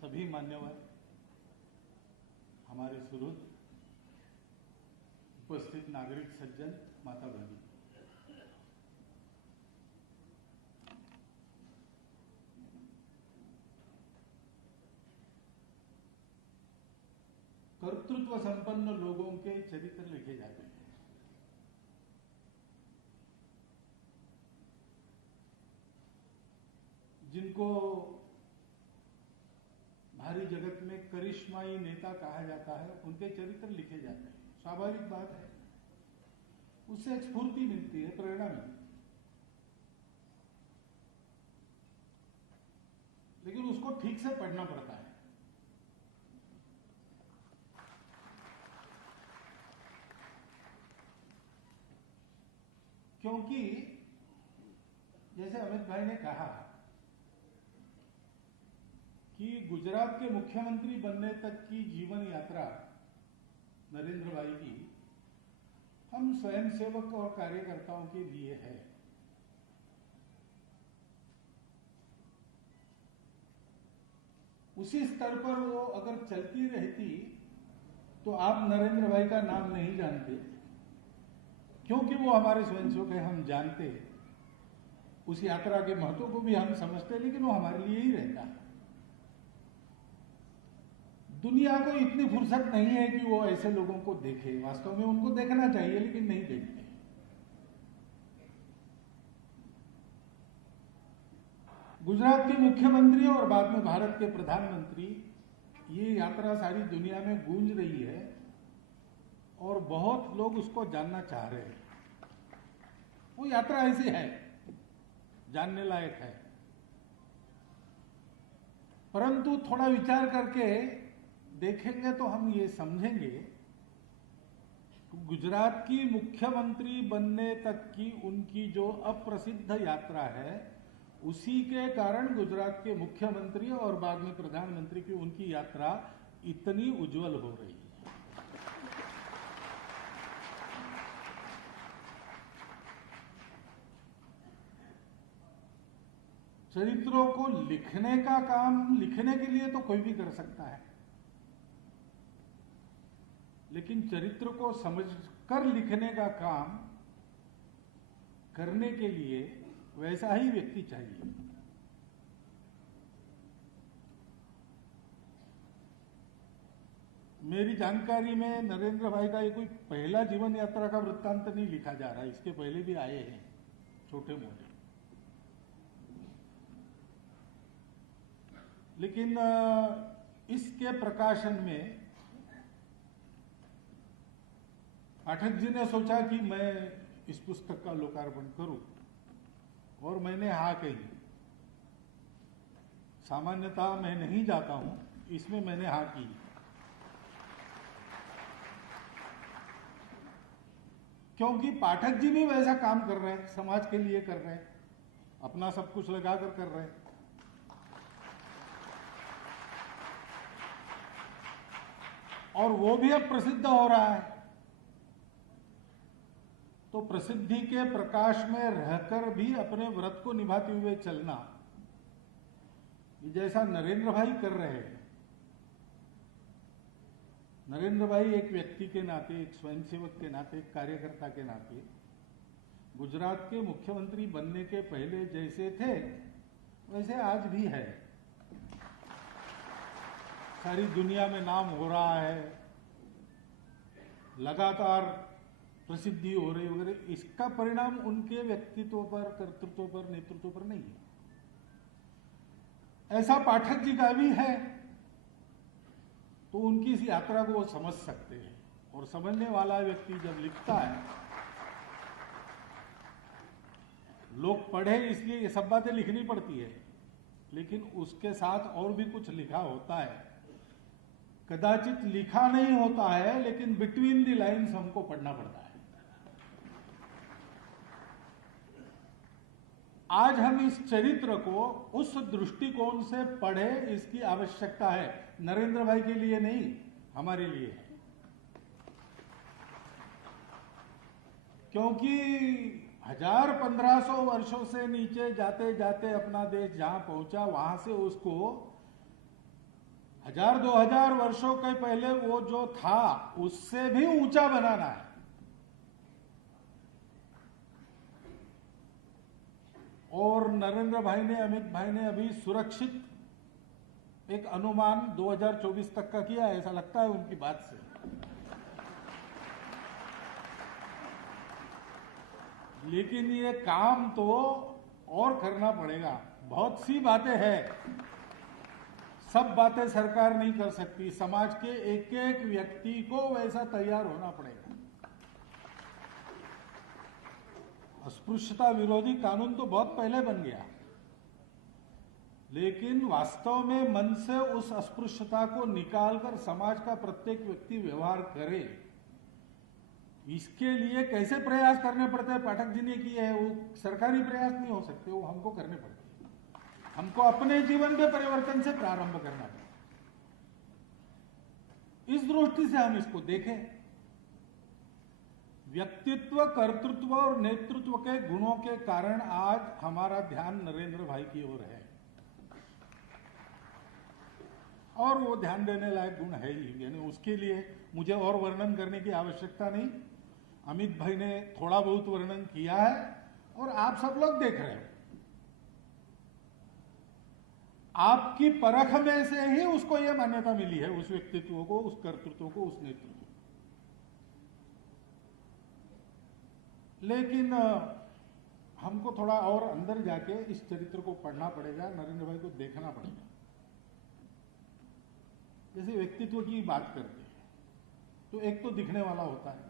सभी मान्यवर, हमारे सुहृद, उपस्थित नागरिक सज्जन, माता बहनी, कर्तृत्व संपन्न लोगों के चरित्र लिखे जाते हैं। जिनको भारी जगत में करिश्माई नेता कहा जाता है, उनके चरित्र लिखे जाते हैं। स्वाभाविक बात है, उससे एक स्फूर्ति मिलती है, प्रेरणा मिलती है, लेकिन उसको ठीक से पढ़ना पड़ता है। क्योंकि जैसे अमित भाई ने कहा कि गुजरात के मुख्यमंत्री बनने तक की जीवन यात्रा नरेंद्र भाई की हम स्वयंसेवक और कार्यकर्ताओं के लिए है। उसी स्तर पर वो अगर चलती रहती तो आप नरेंद्र भाई का नाम नहीं जानते, क्योंकि वो हमारे स्वयंसेवक है, हम जानते हैं। उस यात्रा के महत्व को भी हम समझते, लेकिन वो हमारे लिए ही रहता है। दुनिया को इतनी फुर्सत नहीं है कि वो ऐसे लोगों को देखे। वास्तव में उनको देखना चाहिए, लेकिन नहीं देखते। गुजरात के मुख्यमंत्री और बाद में भारत के प्रधानमंत्री, ये यात्रा सारी दुनिया में गूंज रही है और बहुत लोग उसको जानना चाह रहे हैं। वो यात्रा ऐसी है, जानने लायक है, परंतु थोड़ा विचार करके देखेंगे तो हम ये समझेंगे कि गुजरात की मुख्यमंत्री बनने तक की उनकी जो अप्रसिद्ध यात्रा है, उसी के कारण गुजरात के मुख्यमंत्री और बाद में प्रधानमंत्री की उनकी यात्रा इतनी उज्जवल हो रही है। चरित्रों को लिखने का काम लिखने के लिए तो कोई भी कर सकता है, लेकिन चरित्र को समझकर लिखने का काम करने के लिए वैसा ही व्यक्ति चाहिए। मेरी जानकारी में नरेंद्र भाई का ये कोई पहला जीवन यात्रा का वृत्तांत नहीं लिखा जा रहा है, इसके पहले भी आए हैं छोटे मोटे। लेकिन इसके प्रकाशन में पाठक जी ने सोचा कि मैं इस पुस्तक का लोकार्पण करूं, और मैंने हाँ कही। सामान्यतः मैं नहीं जाता हूं, इसमें मैंने हाँ की। क्योंकि पाठक जी भी वैसा काम कर रहे हैं, समाज के लिए कर रहे हैं, अपना सब कुछ लगाकर कर रहे हैं। और वो भी अब प्रसिद्ध हो रहा है, तो प्रसिद्धि के प्रकाश में रहकर भी अपने व्रत को निभाते हुए चलना, जैसा नरेंद्र भाई कर रहे हैं। नरेंद्र भाई एक व्यक्ति के नाते, एक स्वयंसेवक के नाते, एक कार्यकर्ता के नाते गुजरात के मुख्यमंत्री बनने के पहले जैसे थे वैसे आज भी है। सारी दुनिया में नाम हो रहा है, लगातार प्रसिद्धि हो रही वगैरह। इसका परिणाम उनके व्यक्तित्व पर, कर्तृत्व पर, नेतृत्व पर नहीं है। ऐसा पाठक जी का भी है, तो उनकी इस यात्रा को वो समझ सकते हैं। और समझने वाला व्यक्ति जब लिखता है, लोग पढ़े इसलिए ये सब बातें लिखनी पड़ती है, लेकिन उसके साथ और भी कुछ लिखा होता है। कदाचित लिखा नहीं होता है, लेकिन बिटवीन द लाइन्स हमको पढ़ना पड़ता है। आज हम इस चरित्र को उस दृष्टिकोण से पढ़े, इसकी आवश्यकता है। नरेंद्र भाई के लिए नहीं, हमारे लिए है। क्योंकि 1000-1500 वर्षों से नीचे जाते जाते अपना देश जहां पहुंचा, वहां से उसको 1000-2000 वर्षों के पहले वो जो था उससे भी ऊंचा बनाना है। और नरेंद्र भाई ने, अमित भाई ने अभी सुरक्षित एक अनुमान 2024 तक का किया है, ऐसा लगता है उनकी बात से। लेकिन ये काम तो और करना पड़ेगा। बहुत सी बातें हैं, सब बातें सरकार नहीं कर सकती। समाज के एक एक व्यक्ति को वैसा तैयार होना पड़ेगा। अस्पृश्यता विरोधी कानून तो बहुत पहले बन गया, लेकिन वास्तव में मन से उस अस्पृश्यता को निकालकर समाज का प्रत्येक व्यक्ति व्यवहार करे, इसके लिए कैसे प्रयास करने पड़ते हैं पाठक जी ने किए हैं। वो सरकारी प्रयास नहीं हो सकते, वो हमको करने पड़ते हैं। हमको अपने जीवन के परिवर्तन से प्रारंभ करना पड़ेगा। इस दृष्टि से हम इसको देखें। व्यक्तित्व, कर्तृत्व और नेतृत्व के गुणों के कारण आज हमारा ध्यान नरेंद्र भाई की ओर है, और वो ध्यान देने लायक गुण है ही। यानी उसके लिए मुझे और वर्णन करने की आवश्यकता नहीं। अमित भाई ने थोड़ा बहुत वर्णन किया है और आप सब लोग देख रहे हो। आपकी परख में से ही उसको यह मान्यता मिली है, उस व्यक्तित्व को, उस कर्तृत्व को, उस नेतृत्व को। लेकिन हमको थोड़ा और अंदर जाके इस चरित्र को पढ़ना पड़ेगा, नरेंद्र भाई को देखना पड़ेगा। जैसे व्यक्तित्व की बात करते हैं तो एक तो दिखने वाला होता है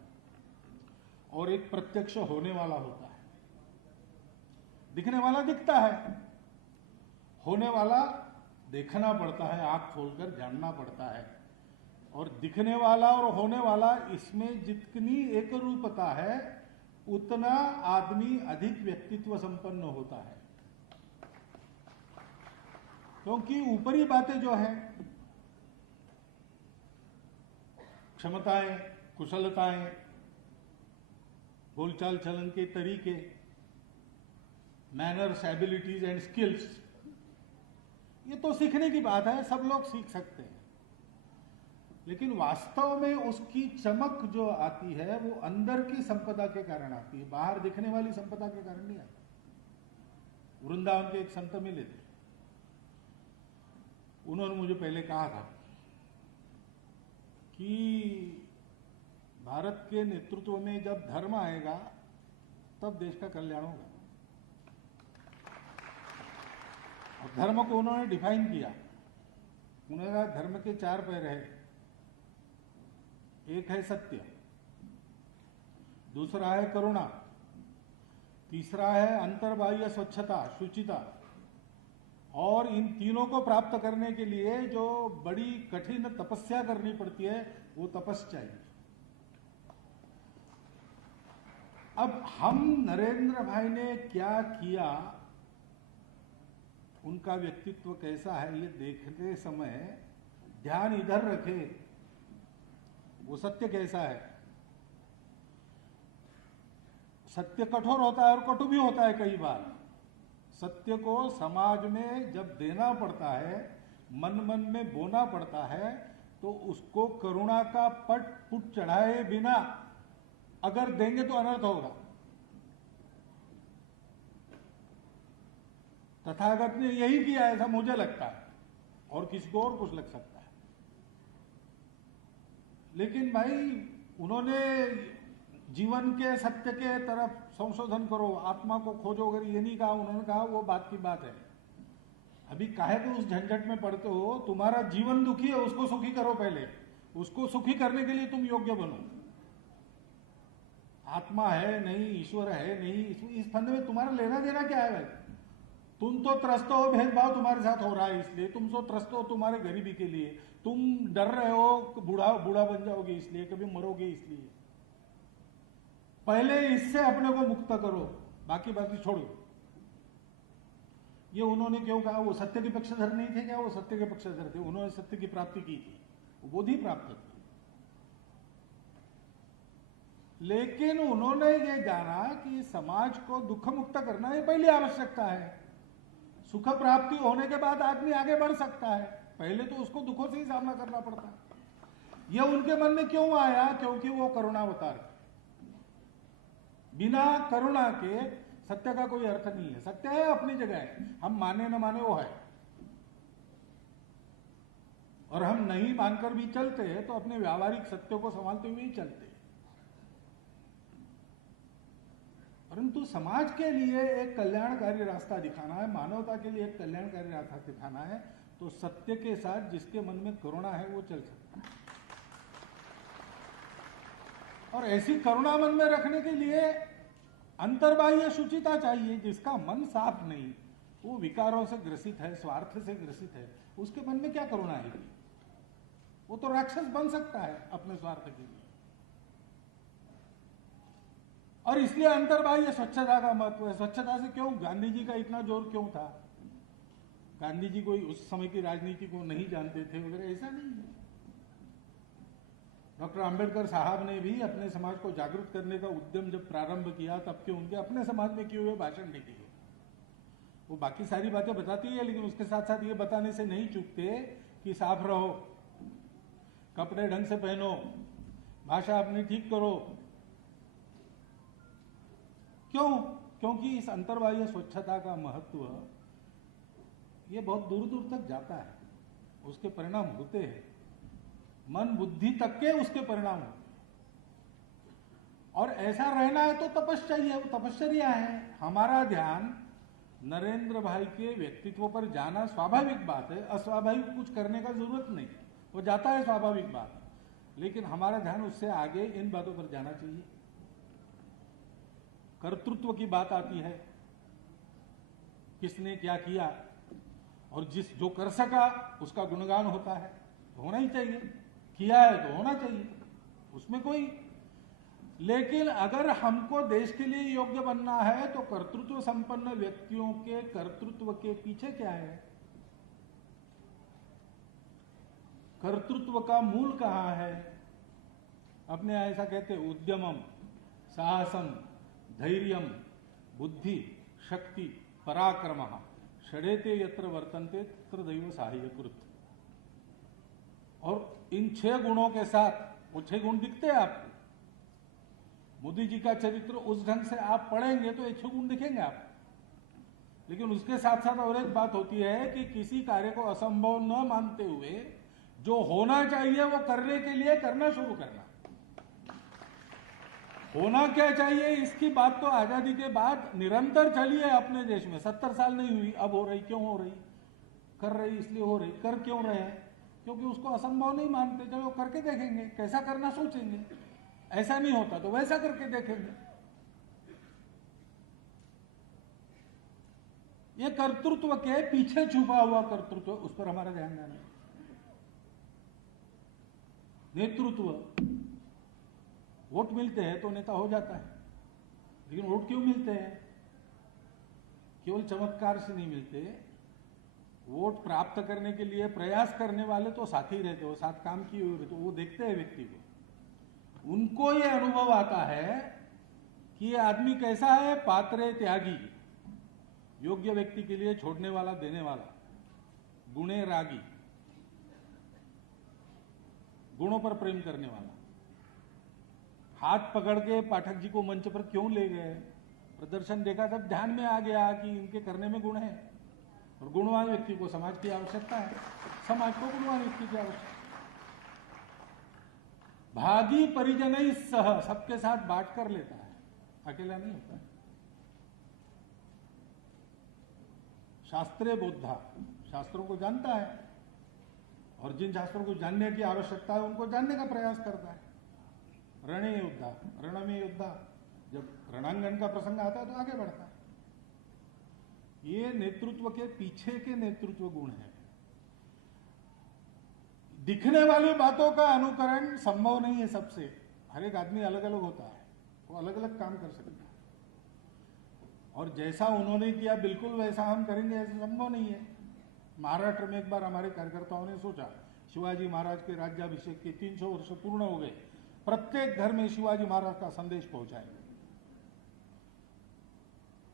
और एक प्रत्यक्ष होने वाला होता है। दिखने वाला दिखता है, होने वाला देखना पड़ता है, आंख खोलकर जानना पड़ता है। और दिखने वाला और होने वाला, इसमें जितनी एक रूपता है उतना आदमी अधिक व्यक्तित्व संपन्न होता है। क्योंकि ऊपरी बातें जो है, क्षमताएं, कुशलताएं, बोलचाल चलन के तरीके, मैनर्स, एबिलिटीज एंड स्किल्स, ये तो सीखने की बात है, सब लोग सीख सकते हैं। लेकिन वास्तव में उसकी चमक जो आती है वो अंदर की संपदा के कारण आती है, बाहर दिखने वाली संपदा के कारण नहीं आती। वृंदावन के एक संत मिले थे, उन्होंने मुझे पहले कहा था कि भारत के नेतृत्व में जब धर्म आएगा तब देश का कल्याण होगा। और धर्म को उन्होंने डिफाइन किया। उन्होंने कहा धर्म के 4 पैर है। एक है सत्य, दूसरा है करुणा, तीसरा है अंतर्बाह्य स्वच्छता, शुचिता, और इन तीनों को प्राप्त करने के लिए जो बड़ी कठिन तपस्या करनी पड़ती है वो तपस्या चाहिए। अब हम नरेंद्र भाई ने क्या किया, उनका व्यक्तित्व कैसा है, ये देखते समय ध्यान इधर रखें, वो सत्य कैसा है। सत्य कठोर होता है और कटु भी होता है कई बार। सत्य को समाज में जब देना पड़ता है, मन मन में बोना पड़ता है, तो उसको करुणा का पुट चढ़ाए बिना अगर देंगे तो अनर्थ होगा। तथागत ने यही किया, ऐसा मुझे लगता है, और किसी को और कुछ लग सकता है। लेकिन भाई उन्होंने जीवन के सत्य के तरफ संशोधन करो, आत्मा को खोजो, अगर ये नहीं कहा। उन्होंने कहा वो बात की बात है, अभी काहे को उस झंझट में पड़ते हो, तुम्हारा जीवन दुखी है, उसको सुखी करो पहले। उसको सुखी करने के लिए तुम योग्य बनो। आत्मा है नहीं, ईश्वर है नहीं, इस फंदे में तुम्हारा लेना देना क्या है भाई। तुम तो त्रस्त हो, भेदभाव तुम्हारे साथ हो रहा है इसलिए, तुम तो त्रस्त हो तुम्हारे गरीबी के लिए, तुम डर रहे हो बूढ़ा बन जाओगे इसलिए, कभी मरोगे इसलिए। पहले इससे अपने को मुक्त करो, बाकी छोड़ो। ये उन्होंने क्यों कहा, वो सत्य के पक्षधर नहीं थे क्या? वो सत्य के पक्षधर थे, उन्होंने सत्य की प्राप्ति की थी, वो बोधि प्राप्त की। लेकिन उन्होंने ये जाना कि समाज को दुख मुक्त करना ये पहली आवश्यकता है। सुख प्राप्ति होने के बाद आदमी आगे बढ़ सकता है, पहले तो उसको दुखों से ही सामना करना पड़ता है। यह उनके मन में क्यों आया? क्योंकि वो करुणावतार थे। बिना करुणा के सत्य का कोई अर्थ नहीं है। सत्य है, अपनी जगह है, हम माने न माने वो है, और हम नहीं मानकर भी चलते हैं तो अपने व्यावहारिक सत्यों को संभालते हुए ही चलते हैं। परंतु समाज के लिए एक कल्याणकारी रास्ता दिखाना है, मानवता के लिए एक कल्याणकारी रास्ता दिखाना है, तो सत्य के साथ जिसके मन में करुणा है वो चल सकता है। और ऐसी करुणा मन में रखने के लिए अंतर्बाह्य शुचिता चाहिए। जिसका मन साफ नहीं, वो विकारों से ग्रसित है, स्वार्थ से ग्रसित है, उसके मन में क्या करुणा आएगी? वो तो राक्षस बन सकता है अपने स्वार्थ के लिए। और इसलिए अंतर्बाह्य स्वच्छता का महत्व है। स्वच्छता से क्यों गांधी जी का इतना जोर क्यों था? गांधी जी कोई उस समय की राजनीति को नहीं जानते थे वगैरह, ऐसा नहीं है। डॉक्टर अंबेडकर साहब ने भी अपने समाज को जागरूक करने का उद्यम जब प्रारंभ किया, तब के उनके अपने समाज में किए हुए भाषण नहीं किए। वो बाकी सारी बातें बताती है, लेकिन उसके साथ साथ ये बताने से नहीं चूकते कि साफ रहो, कपड़े ढंग से पहनो, भाषा अपनी ठीक करो। क्यों? क्योंकि इस अंतर्बाह्य स्वच्छता का महत्व ये बहुत दूर दूर तक जाता है, उसके परिणाम होते हैं, मन बुद्धि तक के उसके परिणाम होते हैं। और ऐसा रहना है तो तपस्या, वो तपश्चर्या है। हमारा ध्यान नरेंद्र भाई के व्यक्तित्व पर जाना स्वाभाविक बात है, अस्वाभाविक कुछ करने का जरूरत नहीं, वो जाता है स्वाभाविक बात, लेकिन हमारा ध्यान उससे आगे इन बातों पर जाना चाहिए। कर्तृत्व की बात आती है, किसने क्या किया, और जो कर सका उसका गुणगान होता है, होना ही चाहिए, किया है तो होना चाहिए, उसमें कोई। लेकिन अगर हमको देश के लिए योग्य बनना है तो कर्तृत्व संपन्न व्यक्तियों के कर्तृत्व के पीछे क्या है? कर्तृत्व का मूल कहां है? अपने ऐसा कहते हैं, उद्यमम, साहसम, धैर्यम, बुद्धि, शक्ति, पराक्रम, षडेते यत्र वर्तन्ते तत्र दैव साहाय्यकृत। और इन 6 गुणों के साथ, वो 6 गुण दिखते हैं आपको। मोदी जी का चरित्र उस ढंग से आप पढ़ेंगे तो ये 6 गुण दिखेंगे आपको। लेकिन उसके साथ साथ और एक बात होती है कि किसी कार्य को असंभव न मानते हुए जो होना चाहिए वो करने के लिए करना शुरू करना। होना क्या चाहिए, इसकी बात तो आजादी के बाद निरंतर चली है अपने देश में। 70 साल नहीं हुई, अब हो रही। क्यों हो रही? कर रही इसलिए हो रही। कर क्यों रहे हैं? क्योंकि उसको असंभव नहीं मानते। चलो करके देखेंगे, कैसा करना सोचेंगे, ऐसा नहीं होता तो वैसा करके देखेंगे। ये कर्तृत्व के पीछे छुपा हुआ कर्तृत्व, उस पर हमारा ध्यान देना है। नेतृत्व, वोट मिलते हैं तो नेता हो जाता है, लेकिन वोट क्यों मिलते हैं? केवल चमत्कार से नहीं मिलते। वोट प्राप्त करने के लिए प्रयास करने वाले तो साथी रहते हो, साथ काम किए हुए रहते, वो देखते हैं व्यक्ति को, उनको ये अनुभव आता है कि ये आदमी कैसा है, पात्र, त्यागी, योग्य व्यक्ति के लिए छोड़ने वाला, देने वाला, गुणे रागी, गुणों पर प्रेम करने वाला। हाथ पकड़ के पाठक जी को मंच पर क्यों ले गए? प्रदर्शन देखा तब ध्यान में आ गया कि इनके करने में गुण है, और गुणवान व्यक्ति को समाज की आवश्यकता है, समाज को गुणवान व्यक्ति की आवश्यकता। भागी परिजन ही सह, सबके साथ बांट कर लेता है, अकेला नहीं होता। शास्त्रे बोधा, शास्त्रों को जानता है, और जिन शास्त्रों को जानने की आवश्यकता है उनको जानने का प्रयास करता है। रणे योद्धा, रण में योद्धा, जब रणांगन का प्रसंग आता है तो आगे बढ़ता है। ये नेतृत्व के पीछे के नेतृत्व गुण है। दिखने वाली बातों का अनुकरण संभव नहीं है सबसे। हर एक आदमी अलग अलग होता है, वो अलग अलग काम कर सकता है, और जैसा उन्होंने किया बिल्कुल वैसा हम करेंगे ऐसा संभव नहीं है। महाराष्ट्र में एक बार हमारे कार्यकर्ताओं ने सोचा, शिवाजी महाराज के राज्याभिषेक के 300 वर्ष पूर्ण हो गए, प्रत्येक घर में शिवाजी महाराज का संदेश पहुंचाएंगे।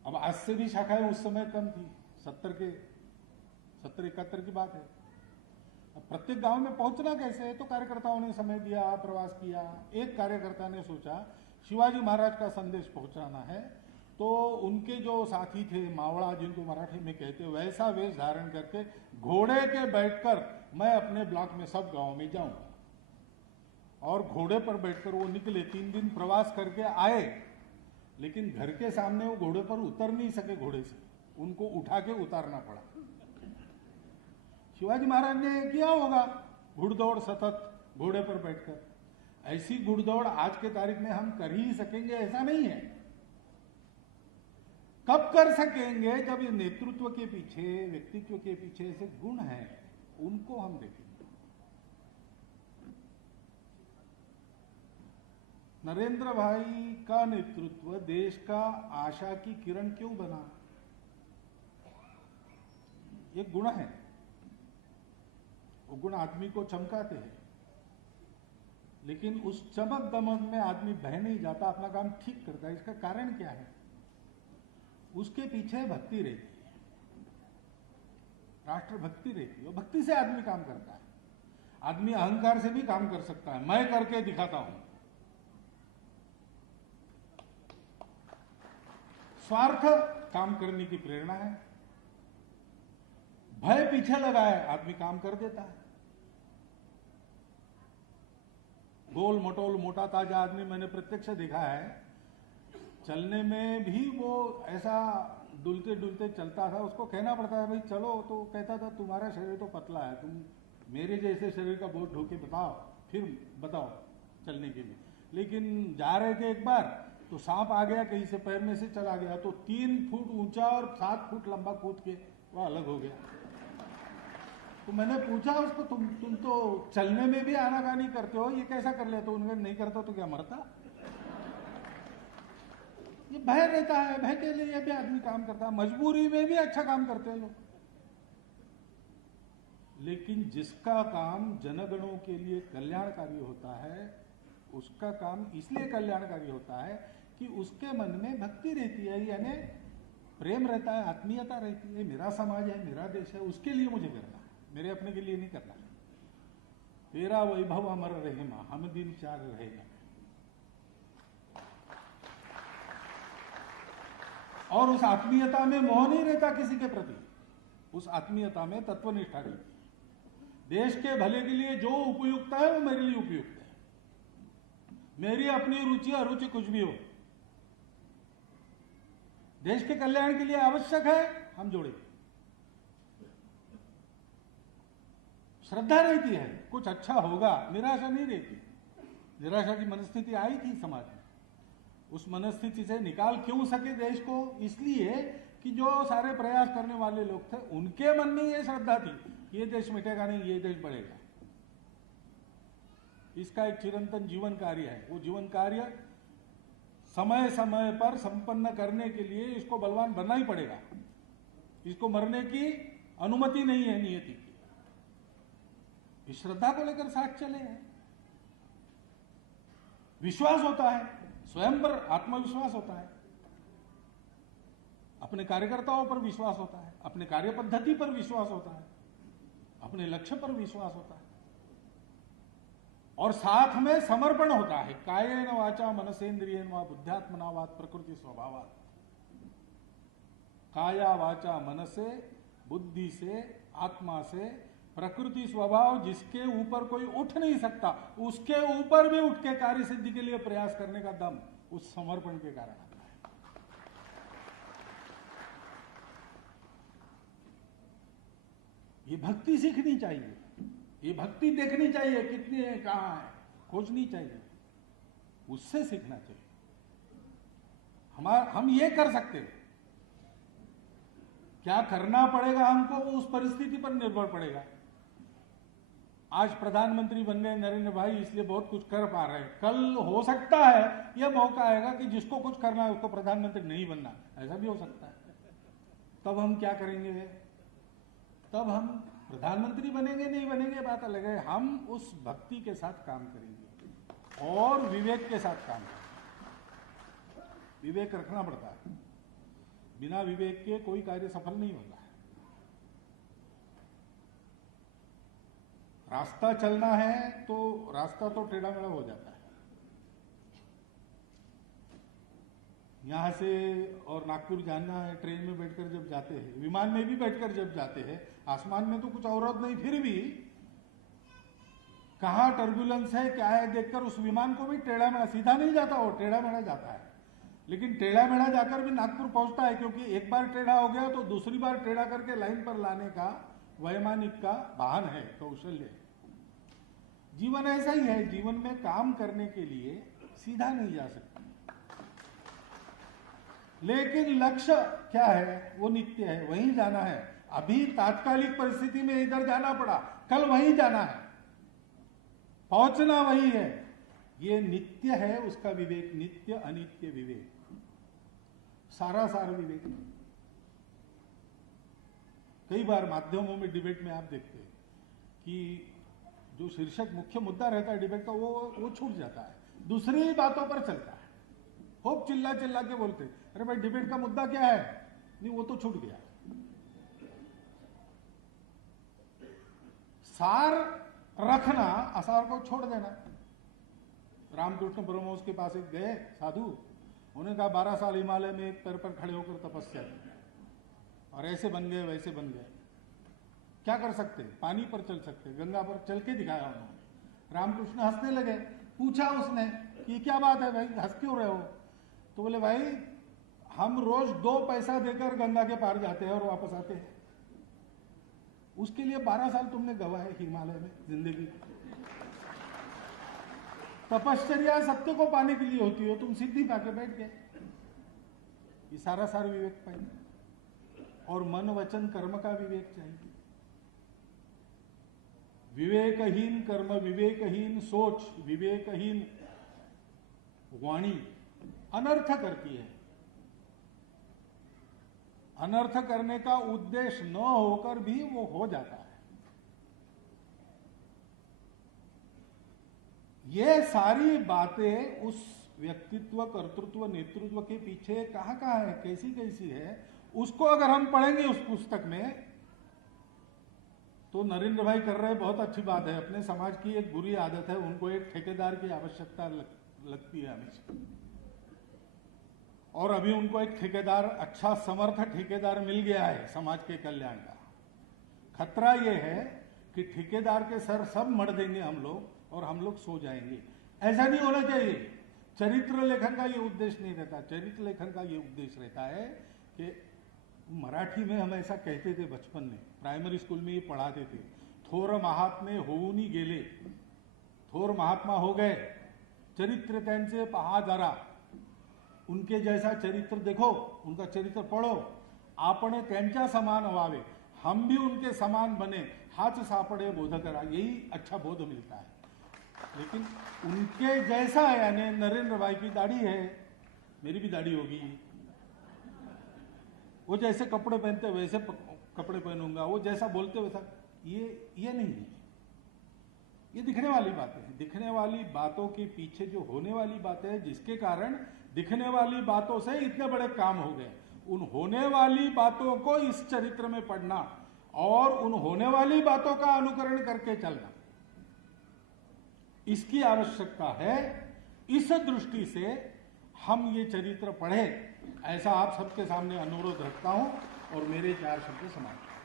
अब आज से भी शाखाएं उस समय कम थी, 70-71 की बात है। अब प्रत्येक गांव में पहुंचना कैसे है, तो कार्यकर्ताओं ने समय दिया, प्रवास किया। एक कार्यकर्ता ने सोचा शिवाजी महाराज का संदेश पहुंचाना है, तो उनके जो साथी थे मावड़ा, जिनको मराठी में कहते, वैसा वेश धारण करके घोड़े के बैठकर मैं अपने ब्लॉक में सब गांव में जाऊंगा। और घोड़े पर बैठकर वो निकले, 3 दिन प्रवास करके आए, लेकिन घर के सामने वो घोड़े पर उतर नहीं सके, घोड़े से उनको उठा के उतारना पड़ा। शिवाजी महाराज ने किया होगा घुड़दौड़ सतत घोड़े पर बैठकर। ऐसी घुड़दौड़ आज के तारीख में हम कर ही सकेंगे ऐसा नहीं है। कब कर सकेंगे? जब ये नेतृत्व के पीछे, व्यक्तित्व के पीछे ऐसे गुण हैं, उनको हम देखेंगे। नरेंद्र भाई का नेतृत्व देश का आशा की किरण क्यों बना? ये गुण है, वो गुण आदमी को चमकाते हैं, लेकिन उस चमक दमक में आदमी बह नहीं जाता, अपना काम ठीक करता है। इसका कारण क्या है? उसके पीछे भक्ति रहती है, राष्ट्र भक्ति रहती है। भक्ति से आदमी काम करता है। आदमी अहंकार से भी काम कर सकता है, मैं करके दिखाता हूं। स्वार्थ काम करने की प्रेरणा है, भय पीछे लगा है, आदमी काम कर देता है। गोल मटोल मोटा ताजा आदमी मैंने प्रत्यक्ष देखा है, चलने में भी वो ऐसा डुलते डुलते चलता था। उसको कहना पड़ता था भाई चलो, तो कहता था तुम्हारा शरीर तो पतला है, तुम मेरे जैसे शरीर का बोझ ढो के बताओ, फिर बताओ चलने के लिए। लेकिन जा रहे थे एक बार, तो सांप आ गया कहीं से, पैर में से चला गया, तो 3 फुट ऊंचा और 7 फुट लंबा कूद के वो अलग हो गया। तो मैंने पूछा उसको, तुम तो चलने में भी आनाकानी करते हो, ये कैसा कर लेते हो? उन्होंने नहीं करता तो क्या मरता? ये भय रहता है, भय के लिए भी आदमी काम करता है। मजबूरी में भी अच्छा काम करते हैं लोग। लेकिन जिसका काम जनगणों के लिए कल्याणकारी होता है, उसका काम इसलिए कल्याणकारी होता है कि उसके मन में भक्ति रहती है, यानी प्रेम रहता है, आत्मीयता रहती है। मेरा समाज है, मेरा देश है, उसके लिए मुझे करना है, मेरे अपने के लिए नहीं करना। तेरा वैभव अमर रहे मां, हम दिन 4 रहेगा। और उस आत्मीयता में मोह नहीं रहता किसी के प्रति, उस आत्मीयता में तत्वनिष्ठा रहती है। देश के भले के लिए जो उपयुक्त है वो मेरे लिए उपयुक्त है, मेरी अपनी रुचि अरुचि कुछ भी हो, देश के कल्याण के लिए आवश्यक है, हम जोड़ेंगे। श्रद्धा रहती है, कुछ अच्छा होगा, निराशा नहीं रहती। निराशा की मनस्थिति आई थी समाज में, उस मनस्थिति से निकाल क्यों सके देश को? इसलिए कि जो सारे प्रयास करने वाले लोग थे, उनके मन में ये श्रद्धा थी, ये देश मिटेगा नहीं, ये देश बढ़ेगा। इसका एक चिरंतन जीवन कार्य है। वो जीवन कार्य समय समय पर संपन्न करने के लिए इसको बलवान बनना ही पड़ेगा। इसको मरने की अनुमति नहीं है नियति की। इस श्रद्धा को लेकर साथ चले हैं। विश्वास होता है, स्वयं पर आत्मविश्वास होता है, अपने कार्यकर्ताओं पर विश्वास होता है, अपने कार्य पद्धति पर विश्वास होता है, अपने लक्ष्य पर विश्वास होता है, और साथ में समर्पण होता है। कायेन वाचा मनसेन्द्रियेण वा बुद्ध्यात्मना वा प्रकृति स्वभावात्। काया वाचा मन से, बुद्धि से, आत्मा से, प्रकृति स्वभाव जिसके ऊपर कोई उठ नहीं सकता, उसके ऊपर भी उठ के कार्य सिद्धि के लिए प्रयास करने का दम उस समर्पण के कारण आता है। ये भक्ति सीखनी चाहिए, ये भक्ति देखनी चाहिए, कितनी है, कहां है, खोजनी चाहिए, उससे सीखना चाहिए। हम ये कर सकते हैं। क्या करना पड़ेगा हमको, वो उस परिस्थिति पर निर्भर पड़ेगा। आज प्रधानमंत्री बन गए नरेंद्र भाई, इसलिए बहुत कुछ कर पा रहे हैं। कल हो सकता है यह मौका आएगा कि जिसको कुछ करना है उसको प्रधानमंत्री नहीं बनना, ऐसा भी हो सकता है। तब हम क्या करेंगे? तब हम प्रधानमंत्री बनेंगे नहीं बनेंगे बात अलग है। हम उस भक्ति के साथ काम करेंगे और विवेक के साथ काम करेंगे। विवेक रखना पड़ता है, बिना विवेक के कोई कार्य सफल नहीं होता है। रास्ता चलना है तो रास्ता तो टेढ़ा मेढ़ा हो जाता है। यहाँ से और नागपुर जाना है, ट्रेन में बैठकर जब जाते हैं, विमान में भी बैठकर जब जाते हैं, आसमान में तो कुछ अवरोध नहीं, फिर भी कहाँ टर्बुलेंस है क्या है देखकर उस विमान को भी टेढ़ा मेढ़ा, सीधा नहीं जाता, वो टेढ़ा मेढ़ा जाता है। लेकिन टेढ़ा मेढ़ा जाकर भी नागपुर पहुंचता है, क्योंकि एक बार टेढ़ा हो गया तो दूसरी बार टेढ़ा करके लाइन पर लाने का वैमानिक का वाहन है, कौशल्य है। जीवन ऐसा ही है, जीवन में काम करने के लिए सीधा नहीं जा सकता, लेकिन लक्ष्य क्या है, वो नित्य है, वहीं जाना है। अभी तात्कालिक परिस्थिति में इधर जाना पड़ा, कल वहीं जाना है, पहुंचना वही है। ये नित्य है, उसका विवेक, नित्य अनित्य विवेक, सारासार विवेक। कई बार माध्यमों में डिबेट में आप देखते हैं कि जो शीर्षक मुख्य मुद्दा रहता है डिबेट का वो छूट जाता है, दूसरी बातों पर चलता है। खूब चिल्ला चिल्ला के बोलते, अरे भाई डिबेट का मुद्दा क्या है, नहीं वो तो छूट गया। सार रखना, असार को छोड़ देना। रामकृष्ण परमहंस के पास एक गए साधु, उन्होंने कहा 12 साल हिमालय में एक पैर पर खड़े होकर तपस्या की और ऐसे बन गए वैसे बन गए। क्या कर सकते, पानी पर चल सकते, गंगा पर चल के दिखाया उन्होंने। रामकृष्ण हंसने लगे, पूछा उसने कि क्या बात है भाई, हंस क्यों रहे हो? तो बोले भाई हम रोज 2 पैसा देकर गंगा के पार जाते हैं और वापस आते हैं, उसके लिए 12 साल तुमने गवाए हिमालय में जिंदगी। तपश्चर्या सत्य को पाने के लिए होती हो, तुम सिद्धि पाके बैठ गए। ये सारासार विवेक पाएंगे, और मन वचन कर्म का विवेक चाहिए। विवेकहीन कर्म, विवेकहीन सोच, विवेकहीन वाणी अनर्थ करती है। अनर्थ करने का उद्देश्य न होकर भी वो हो जाता है। ये सारी बातें उस व्यक्तित्व, कर्तृत्व, नेतृत्व के पीछे कहां कहां है, कैसी कैसी है, उसको अगर हम पढ़ेंगे उस पुस्तक में, तो नरेंद्र भाई कर रहे बहुत अच्छी बात है। अपने समाज की एक बुरी आदत है, उनको एक ठेकेदार की आवश्यकता लगती है हमेशा, और अभी उनको एक ठेकेदार, अच्छा समर्थ ठेकेदार मिल गया है समाज के कल्याण का। खतरा यह है कि ठेकेदार के सर सब मर देंगे हम लोग और हम लोग सो जाएंगे। ऐसा नहीं होना चाहिए। चरित्र लेखन का ये उद्देश्य नहीं रहता। चरित्र लेखन का ये उद्देश्य रहता है कि मराठी में हम ऐसा कहते थे बचपन में, प्राइमरी स्कूल में ये पढ़ाते थे, थोर महात्मे होऊनी गेले, थोर महात्मा हो गए, चरित्र त्यांचे पहा जरा, उनके जैसा चरित्र देखो, उनका चरित्र पढ़ो, आपण त्यांच्या समान व्हावे, हम भी उनके समान बने, हाथ सापड़े बोध करा, यही अच्छा बोध मिलता है। लेकिन उनके जैसा है, यानी नरेंद्र भाई की दाढ़ी है, मेरी भी दाढ़ी होगी, वो जैसे कपड़े पहनते वैसे कपड़े पहनूंगा, वो जैसा बोलते वैसा, ये नहीं है। ये दिखने वाली बातें हैं। दिखने वाली बातों के पीछे जो होने वाली बातें हैं, जिसके कारण दिखने वाली बातों से इतने बड़े काम हो गए, उन होने वाली बातों को इस चरित्र में पढ़ना और उन होने वाली बातों का अनुकरण करके चलना, इसकी आवश्यकता है। इस दृष्टि से हम ये चरित्र पढ़े, ऐसा आप सबके सामने अनुरोध रखता हूं और मेरे 4 शब्द समाप्त।